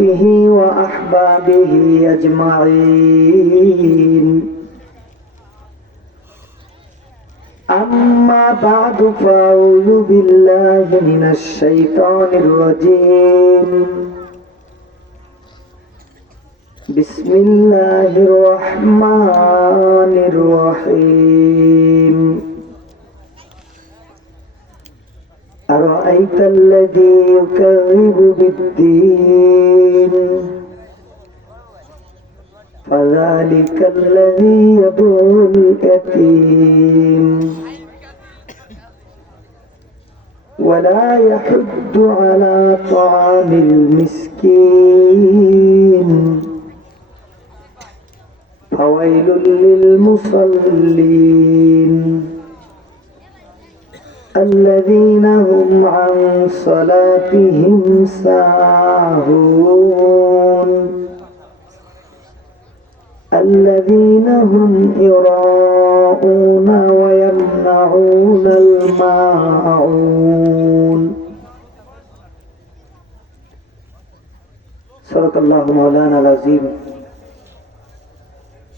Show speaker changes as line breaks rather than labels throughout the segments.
بيته وأحبابه أجمعين. أما بعد فأعوذ بالله من الشيطان الرجيم. بسم الله الرحمن الرحيم. أرأيت الذي يكذب بالدين. فذلك الذي يدعو اليتيم. ولا يحد على طعام المسكين. فويل للمصلين. الذين هم عن صلاتهم ساهون. الذين هم يراءون ويمنعون الماعون. صدق الله مولانا العظيم.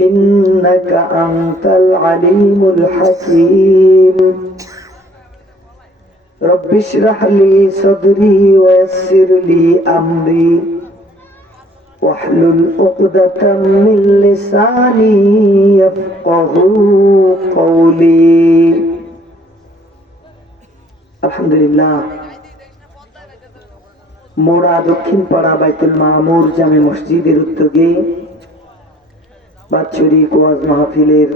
إنك أنت العليم الحكيم رب اشرح لي صدري ويسر لي أمري واحلل عقدة من لساني يفقه قولي الحمد لله মোড়া দক্ষিণ পাড়া বাইতুল মামুর জামে মসজিদের উদ্যোগে বাৎসরিক ওয়াজ মাহফিলের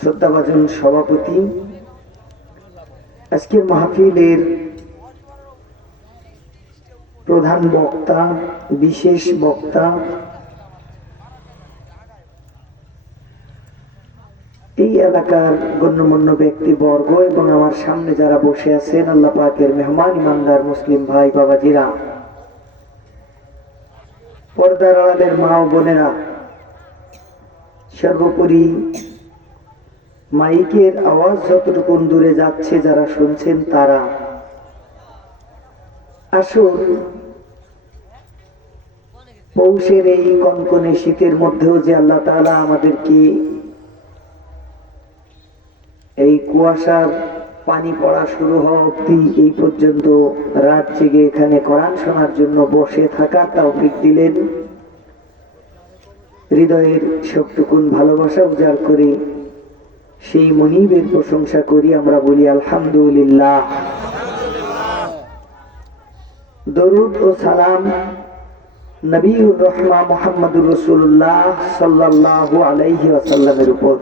শ্রদ্ধাভাজন সভাপতি। আজকের মাহফিলের প্রধান বক্তা, বিশেষ বক্তা এই এলাকার গণ্যমান্য ব্যক্তিবর্গ এবং আমার সামনে যারা বসে আছেন, আল্লাহ পাকের মেহমান, ইমানদার, মুসলিম ভাই, বাবাজিরা, পর্দার আড়ালের মা ও বোনেরা সর্বোপরি মাইকের আওয়াজ যতটুকু দূরে যাচ্ছে যারা শুনছেন তারা। আসুন, পৌষের এই কনকনে শীতের মধ্যেও যে আল্লাহ তাআলা আমাদেরকে এই কুয়াশার পানি পড়া শুরু হওয়া অব্দি এই পর্যন্ত রাত জেগে এখানে কোরআন শোনার জন্য বসে থাকার তৌফিক দিলেন। হৃদয়ের সবটুকুন ভালোবাসা উজাড় করে। সেই মনিবের প্রশংসা করি আমরা বলি, আলহামদুলিল্লাহ। দরুদ ও সালাম নবীর রহমা মোহাম্মদুর রসুল্লাহ সাল্লাহ আলাইহি আসাল্লামের উপর।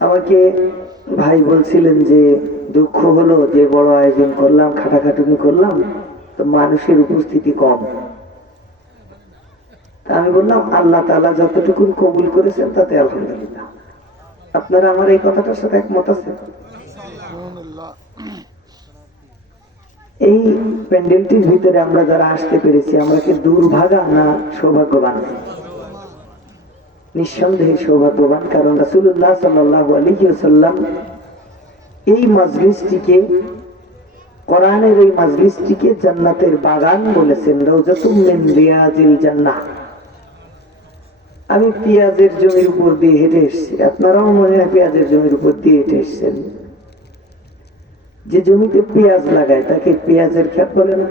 আমাকে ভাই বলছিলেন যে, দুঃখ হলো যে বড় আয়োজন করলাম, খাটাখাটুনি করলাম, তো মানুষের উপস্থিতি কম। আমি বললাম, আল্লাহ তালা যতটুকু কবুল করেছেন তাতে আলহামদুলিল্লাহ। আপনারা আমার এই কথাটার সাথে একমত আছে এই প্যান্ডেলটির ভিতরে আমরা যারা আসতে পেরেছি, আমরা কি দুর্ভাগা না সৌভাগ্যবান? নিঃসন্দেহে সৌভাগ্যবান, কারণ রাসুল্লাহ সাল্লাহ আলহিসাল্লাম এই মজলিসটিকে, কোরআনের এই মজলিসটিকে জান্নাতের বাগান বলেছেন রৌজাতুম মিন রিয়াজিল জান্নাহ। আমি পেঁয়াজের জমির উপর দিয়ে হেঁটে এসেছি। আপনারাও মনে হয় পেঁয়াজের জমির উপর দিয়ে হেঁটে এসেছেন। যে জমিতে পেঁয়াজ লাগায়, তাকে পেঁয়াজের ক্ষেত বলে না?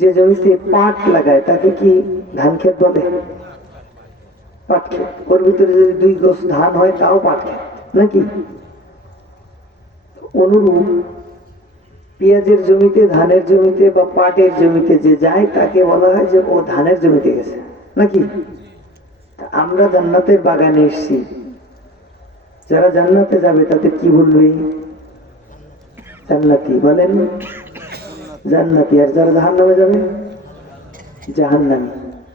যে জমিতে পাট লাগায়, তাকে কি ধান ক্ষেত বলে? পাট ক্ষেত ওর ভিতরে যদি দুই গোছ ধান হয়, তাও পাট ক্ষেত নাকি? অনুরূপ, পেঁয়াজের জমিতে, ধানের জমিতে বা পাটের জমিতে যে যায়, তাকে বলা হয় যে ও ধানের জমিতে গেছে। নাকি? আমরা জান্নাতের বাগানে এসেছি। যারা জান্নাতে যাবে, তাদের কি বলবে? জান্নাতি বলেন, জান্নাতি। আর যারা জাহান নামে যাবে? জাহান্নামি।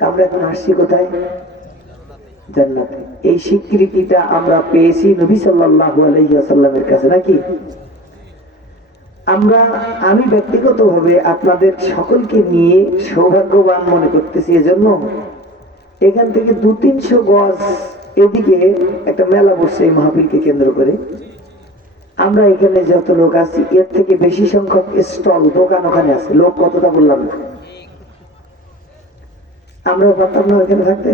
আমরা এখন আসছি কোথায়? জান্নাতে। এই স্বীকৃতিটা আমরা পেয়েছি নবী সাল্লাল্লাহু আলাইহি কাছে, নাকি? আমরা, আমি ব্যক্তিগতভাবে আপনাদের সকলকে নিয়ে সৌভাগ্যবান মনে করতেছি। এজন্য এখান থেকে দু তিনশো গজ এদিকে একটা মেলা বসছে এই মাহফিলকে কেন্দ্র করে। আমরা এখানে যত লোক আছি, এর থেকে বেশি সংখ্যক স্টল, দোকান ওখানে আছে। লোক কতটা বললাম না। আমরা পারতাম না ওখানে থাকতে।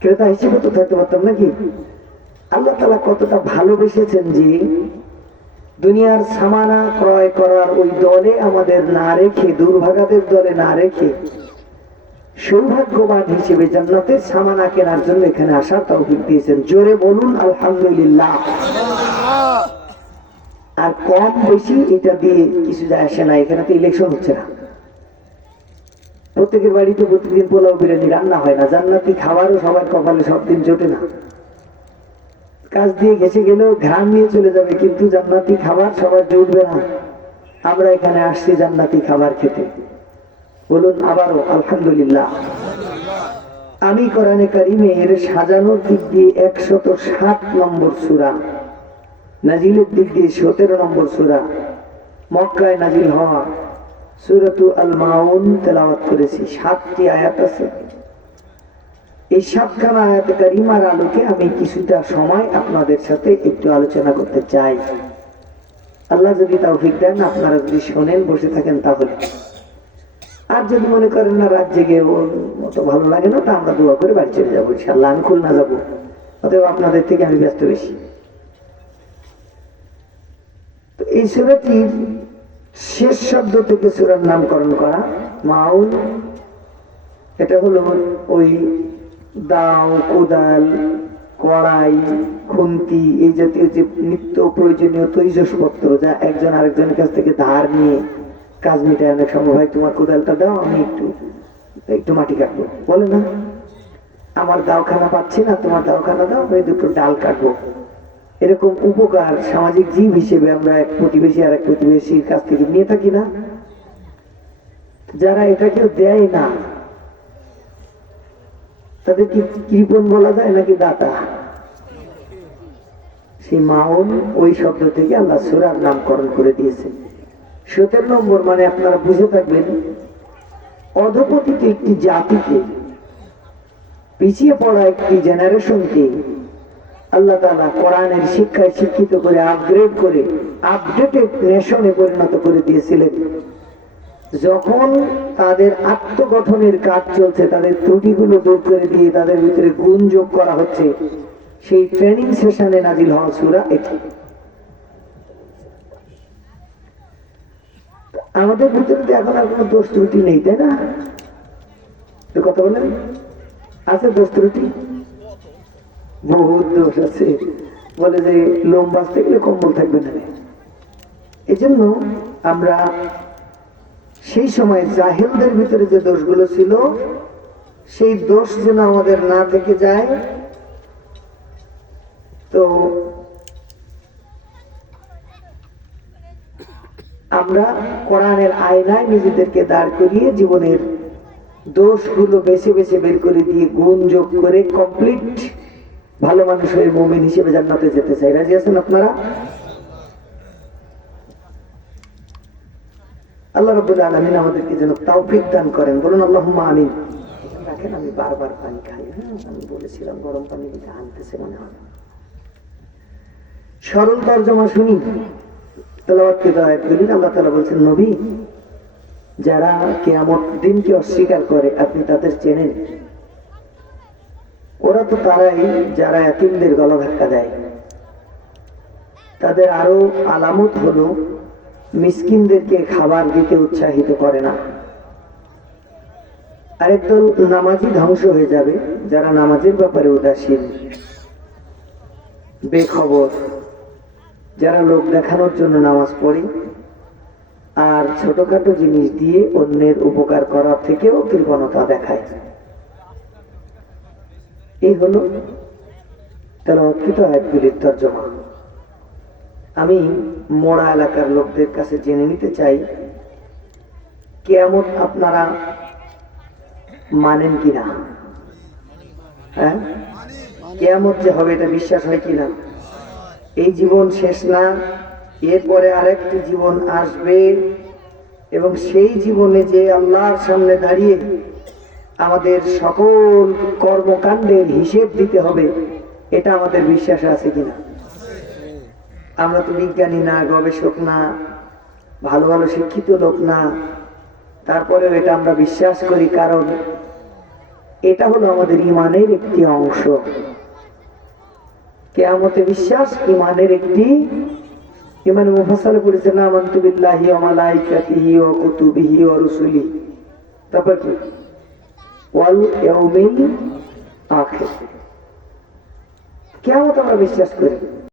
ক্রেতা হিসেবে তো থাকতে পারতাম নাকি? আল্লাহ তালা কতটা ভালোবেসেছেন যে দুনিয়ার সামানা ক্রয় করার ওই দলে আমাদের না রেখে, দুর্ভাগাদের দলে না রেখে সৌভাগ্যবান হিসেবে জান্নাতের সামানা কেনার জন্য এখানে আসার তৌফিক দিয়েছেন। জোরে বলুন, আলহামদুলিল্লাহ। আর কম বেশি এটা দিয়ে কিছু যায় আসে না, এখানে তো ইলেকশন হচ্ছে না। প্রত্যেকের বাড়িতে প্রতিদিন পোলাও বিরিয়ানি রান্না হয় না, জান্নাতি খাবারও সবার কপালে সব দিন জোটে না। কাজ দিয়ে ঘেসে গেলেও ঘ্রাম নিয়ে চলে যাবে, কিন্তু জান্নাতি খাবার সবার জুটবে না। আমরা এখানে আসছি জান্নাতি খাবার খেতে। বলুন আবারও, আলহামদুলিল্লাহ। আমি কোরআনে কারিমের সাজানোর দিক দিয়ে একশত সাত নম্বর সুরা, নাজিলের দিক দিয়ে সতেরো নম্বর সুরা, মক্কায় নাজিল হওয়া সুরতু আল মাউন তেলাওয়াত করেছি। সাতটি আয়াত আছে। এই সাতখানা আয়াত কারিমার আলোকে আমি কিছুটা সময় আপনাদের সাথে একটু আলোচনা করতে চাই। আল্লাহ যদি তৌফিক দেন, আপনারা যদি শোনেন, বসে থাকেন, তাহলে। আর যদি মনে করেন না জেগে ওর মতো ভালো লাগে না, তা আমরা দোয়া করে বাড়ি চলে যাব ইনশাল্লাহ আমি খুলনা যাব। অতএব আপনাদের থেকে আমি ব্যস্ত বেশি। তো এই সুরাটির শেষ শব্দ থেকে সুরার নামকরণ করা মাউল। এটা হলো ওই দাও, কোদাল, কড়াই, খুন্তি, এই জাতীয় যে নিত্য প্রয়োজনীয় তৈজসপত্র যা একজন আরেকজনের কাছ থেকে ধার নিয়ে কাজ অনেক সময়, ভাই, তোমার কোদালটা দাও, আমি একটু একটু মাটি কাটবো। বলে, না, আমার দাওখানা পাচ্ছি না, তোমার দাওখানা দাও, আমি দুটো ডাল কাটবো। এরকম উপকার সামাজিক জীব হিসেবে আমরা এক প্রতিবেশী আর এক প্রতিবেশীর কাছ থেকে নিয়ে থাকি না। যারা এটা কেউ দেয় না, তাদের কি কৃপণ বলা যায় নাকি দাতা? সেই মাউন ওই শব্দ থেকে আল্লাহ সুরার নামকরণ করে দিয়েছে। সতেরো নম্বর মানে আপনারা বুঝে থাকবেন, অধপতিত একটি জাতিকে, পিছিয়ে পড়া একটি জেনারেশনকে আল্লাহ তালা কোরআনের শিক্ষায় শিক্ষিত করে আপগ্রেড করে আপডেটেড নেশনে পরিণত করে দিয়েছিলেন। যখন তাদের আত্মগঠনের কাজ চলছে, তাদের ত্রুটিগুলো দূর করে দিয়ে তাদের ভিতরে গুণ যোগ করা হচ্ছে, সেই ট্রেনিং সেশনে নাজিল হওয়া সুরা এটি। আমাদের ভিতরে তো এখন আর কোনো দোষ ত্রুটি নেই, তাই না? কথা বলেন। আছে দোষ ত্রুটি? বহুত দোষ আছে। বলে যে লোম বাঁচতে গেলে কম্বল থাকবে না। এই জন্য আমরা সেই সময় জাহেলদের ভিতরে যে দোষগুলো ছিল, সেই দোষ যেন আমাদের না থেকে যায়, তো আমরা কোরআনের আয়নায় নিজেদেরকে দাঁড় করিয়ে জীবনের দোষগুলো বেছে বেছে বের করে দিয়ে গুণ যোগ করে কমপ্লিট ভালো মানুষ হয়ে মোমেন হিসেবে জান্নাতে যেতে চাই। রাজি আছেন আপনারা? আল্লাহ রব্বুল আলমিন আমাদেরকে যেন তৌফিক দান করেন। বলুন আল্লাহ আমিন। রাখেন আমি বারবার পানি খাই। হ্যাঁ আমি বলেছিলাম, গরম পানি দিতে আনতেছে মনে হয়। সরল তর্জমা শুনি। আল্লাহ বলছেন, নবী, যারা কেয়ামত দিনকে অস্বীকার করে, আপনি তাদের চেনেন। ওরা তো তারাই যারা এতিমদের গলা ধাক্কা দেয়। তাদের আরও আলামত হলো, মিসকিনদেরকে খাবার দিতে উৎসাহিত করে না। আরেক দল নামাজি ধ্বংস হয়ে যাবে, যারা নামাজের ব্যাপারে উদাসীন। বেখবর। যারা লোক দেখানোর জন্য নামাজ পড়ে, আর ছোটখাটো জিনিস দিয়ে অন্যের উপকার করার থেকেও কৃপণতা দেখায়। এই হলো তর্জমা। আমি মোড়া এলাকার লোকদের কাছে জেনে নিতে চাই, কেয়ামত আপনারা মানেন কিনা? হ্যাঁ? কেয়ামত যে হবে এটা বিশ্বাস হয় কিনা? এই জীবন শেষ না, এরপরে আরেকটি জীবন আসবে এবং সেই জীবনে যে আল্লাহর সামনে দাঁড়িয়ে আমাদের সকল কর্মকাণ্ডের হিসেব দিতে হবে, এটা আমাদের বিশ্বাস আছে কিনা? আমরা তো বিজ্ঞানী না, গবেষক না, ভালো ভালো শিক্ষিত লোক না, তারপরেও এটা আমরা বিশ্বাস করি, কারণ এটা হলো আমাদের ইমানের একটি অংশ। কেয়ামতে বিশ্বাস ইমানের একটি ইমান মুফাসালে পড়েছে না আমন্তু বিল্লাহি ও মালাইকাতিহি ও কুতুবিহি ও রুসুলি। তারপর কি? ওয়াল ইয়াউমিল আখির। কেয়ামত আমরা বিশ্বাস করি।